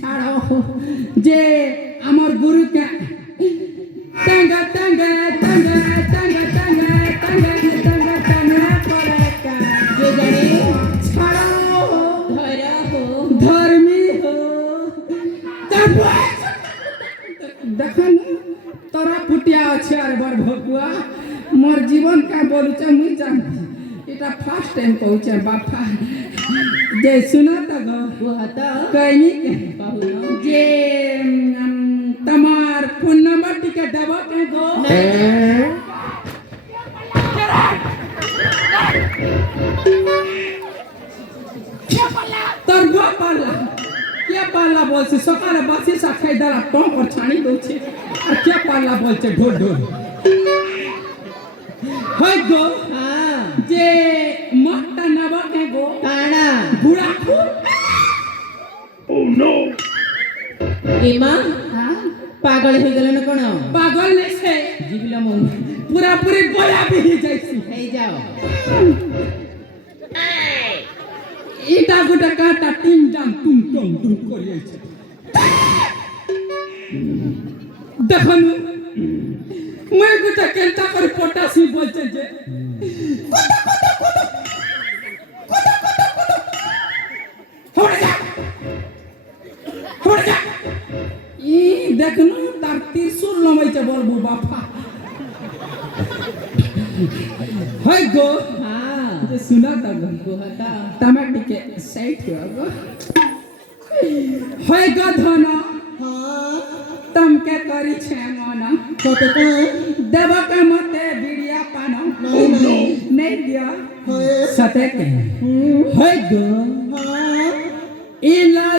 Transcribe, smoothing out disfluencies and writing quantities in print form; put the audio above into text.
ছাড়ো যে আমার গুরুকে টাঙ্গা টাঙ্গা টাঙ্গা টাঙ্গা টাঙ্গা টাঙ্গা টাঙ্গা টাঙ্গা করে যে জানি ছাড়ো ধরা হো ধর্মী হো দেখুন তোরা ফুটিয়া আছে আর বার ভগুয়া মোর জীবন কা বলুছে মুই জানি এটা ফার্স্ট টাইম কହୁছে বাপা যে सुनो त गो हता कहीं जे तमार फोन नंबर टिके देबो के गो তোর গো পালা কে পালা বলছে সকালে বাসি সা খাই দাঁড়া টং আর ছানি দউছে আর কে পালা বলছে ঢোল ঢোল হয় গো হ্যাঁ যে মটটা নেব কে গো কানা বুড়া খুব ও নো এমা হ্যাঁ পাগল হয়ে গেল না কোন পাগল নেছে জিবিলা মন পুরা পুরি বয়া বেহি যাইছি এই যাও এটা গোটা কাটা টিম জাম টুম টুম টুম করি আইছে দেখুন মই গোটা কেনটা করে পটাসি বলছে যে দেখুন তার ত্রিশূল লমাইছে বলবো বাপা হয় গো হ্যাঁ যে শুনা তা গো হাতা টমেটিকে সাইড করো হয় গো ধন হ্যাঁ তমকে করি ছে মন কত দেব কে মতে বিড়িয়া পান नहीं दिया सते के হয় গো